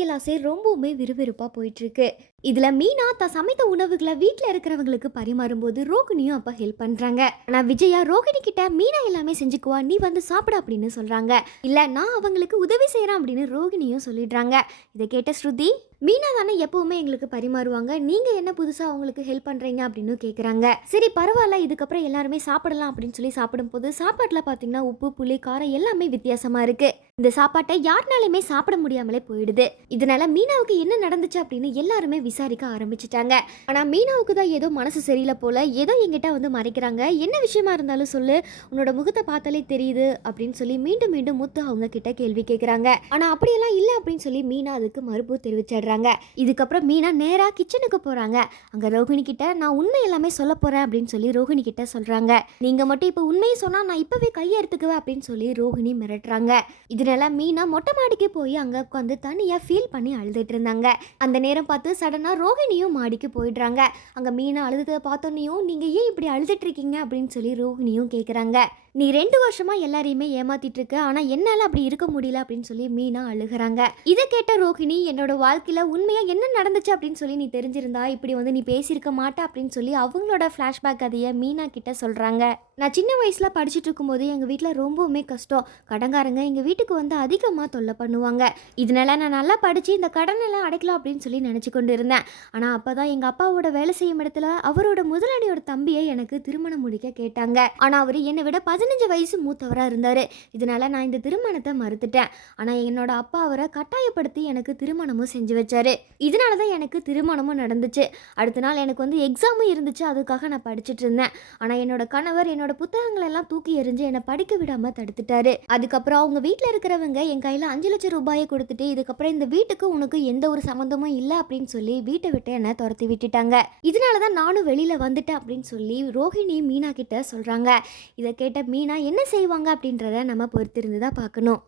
Serial ஆசை ரொம்பவுமே விறுவிறுப்பா போயிட்டு இருக்கு. இதுல மீனா தான் சமைத்த உணவுகளை வீட்ல இருக்கிறவங்களுக்கு பரிமாறும்போது ரோகிணியும் அப்ப ஹெல்ப் பண்றாங்க. ஆனா விஜயா ரோகிணி கிட்ட மீனா எல்லாமே செஞ்சுக்குவா, நீ வந்து சாப்பிட அப்படின்னு சொல்றாங்க. இல்ல நான் அவங்களுக்கு உதவி செய்யறேன் அப்படின்னு ரோகிணியும் சொல்லிடுறாங்க. இதை கேட்ட ஸ்ருதி, மீனா தானே எப்பவுமே எங்களுக்கு பரிமாறுவாங்க, நீங்க என்ன புதுசா அவங்களுக்கு ஹெல்ப் பண்றீங்க அப்படின்னு கேக்குறாங்க. சரி பரவாயில்ல, இதுக்கப்புறம் எல்லாருமே சாப்பிடலாம் அப்படின்னு சொல்லி சாப்பிடும்போது சாப்பாட்டுல பாத்தீங்கன்னா உப்பு புளி காரம் எல்லாமே வித்தியாசமா இருக்கு. இந்த சாப்பாட்டை யாருனாலுமே சாப்பிட முடியாமலே போயிடுது. இதனால மீனாவுக்கு என்ன நடந்துச்சு அப்படின்னு எல்லாருமே விசாரிக்க ஆரம்பிச்சிட்டாங்க. ஆனா மீனாவுக்கு தான் ஏதோ மனசு சரியில்லை போல, ஏதோ என்கிட்ட வந்து மறைக்கிறாங்க, என்ன விஷயமா இருந்தாலும் சொல்லு, உன்னோட முகத்தை பார்த்தாலே தெரியுது அப்படின்னு சொல்லி மீண்டும் மீண்டும் முத்து அவங்க கிட்ட கேள்வி கேட்குறாங்க. ஆனா அப்படியெல்லாம் இல்லை அப்படின்னு சொல்லி மீனா அதுக்கு மறுப்பு தெரிவிச்சிடுறாங்க. இதுக்கப்புறம் மீனா நேரா கிச்சனுக்கு போறாங்க. அங்க ரோஹிணி கிட்ட நான் உண்மை எல்லாமே சொல்ல போறேன் அப்படின்னு சொல்லி ரோஹிணி கிட்ட சொல்றாங்க. நீங்க மட்டும் இப்போ உண்மையை சொன்னா நான் இப்பவே கையை எடுத்துக்குவேன் அப்படின்னு சொல்லி ரோஹிணி மிரட்டுறாங்க. இதனால மீனா மொட்டை மாடிக்கு போய் அங்க உட்காந்து தனியா ஃபீல் பண்ணி அழுதுட்டு இருந்தாங்க. அந்த நேரம் பார்த்து சடனா ரோஹிணியும் மாடிக்கு போயிடுறாங்க. அங்க மீனா அழுததை பார்த்தோன்னையும் நீங்க ஏன் இப்படி அழுதுட்டு இருக்கீங்க அப்படின்னு சொல்லி ரோஹிணியும் கேட்குறாங்க. நீ 2 வருஷமா எல்லாரையுமே ஏமாத்திட்டு இருக்க, ஆனா என்னால அப்படி இருக்க முடியல அப்படின்னு சொல்லி மீனா அழுகுறாங்க. இதை கேட்ட ரோஹிணி, என்னோட வாழ்க்கையில உண்மையா என்ன நடந்துச்சு அப்படின்னு சொல்லி நீ தெரிஞ்சிருந்தா இப்படி வந்து நீ பேசியிருக்க மாட்டா அப்படின்னு சொல்லி அவங்களோட ஃப்ளாஷ்பேக் கதையை மீனா கிட்ட சொல்றாங்க. நான் சின்ன வயசுல படிச்சுட்டு இருக்கும்போது எங்க வீட்டில் ரொம்பவுமே கஷ்டம். கடங்காரங்க எங்க வீட்டுக்கு வந்து அதிகமாக தொல்லை பண்ணுவாங்க. இதனால நான் நல்லா படிச்சு இந்த கடன் எல்லாம் அடைக்கலாம் அப்படின்னு சொல்லி நினைச்சு கொண்டு இருந்தேன். ஆனா அப்பதான் எங்க அப்பாவோட வேலை செய்யும் இடத்துல அவரோட முதலாளியோட தம்பியை எனக்கு திருமணம் முடிக்க கேட்டாங்க. ஆனா அவர் என்னை விட 15 வயசு மூத்தவரா இருந்தாரு. இதனால நான் இந்த திருமணத்தை மறுத்துட்டேன். ஆனா என்னோட அப்பா அவரை கட்டாயப்படுத்தி எனக்கு திருமணமும் செஞ்சு வச்சாரு. இதனாலதான் எனக்கு திருமணமும் நடந்துச்சு. அடுத்த நாள் எனக்கு வந்து எக்ஸாமும் இருந்துச்சு, அதுக்காக நான் படிச்சுட்டு இருந்தேன். ஆனா என்னோட கணவர் என்னோட புத்தகங்கள் எல்லாம் தூக்கி எறிஞ்சு என்னை படிக்க விடாம தடுத்துட்டாரு. அதுக்கப்புறம் அவங்க வீட்டில் இருக்கிறவங்க என் கையில 5 லட்சம் ரூபாயை கொடுத்துட்டு இதுக்கப்புறம் இந்த வீட்டுக்கு உனக்கு எந்த ஒரு சம்மந்தமும் இல்லை அப்படின்னு சொல்லி வீட்டை விட்டு என்னை துரத்தி விட்டுட்டாங்க. இதனாலதான் நானும் வெளியில வந்துட்டேன் அப்படின்னு சொல்லி ரோஹிணி மீனா கிட்ட சொல்றாங்க. இதை கேட்ட மீனா என்ன செய்வாங்க அப்படின்றத நம்ம பொறுத்திருந்து தான் பார்க்கணும்.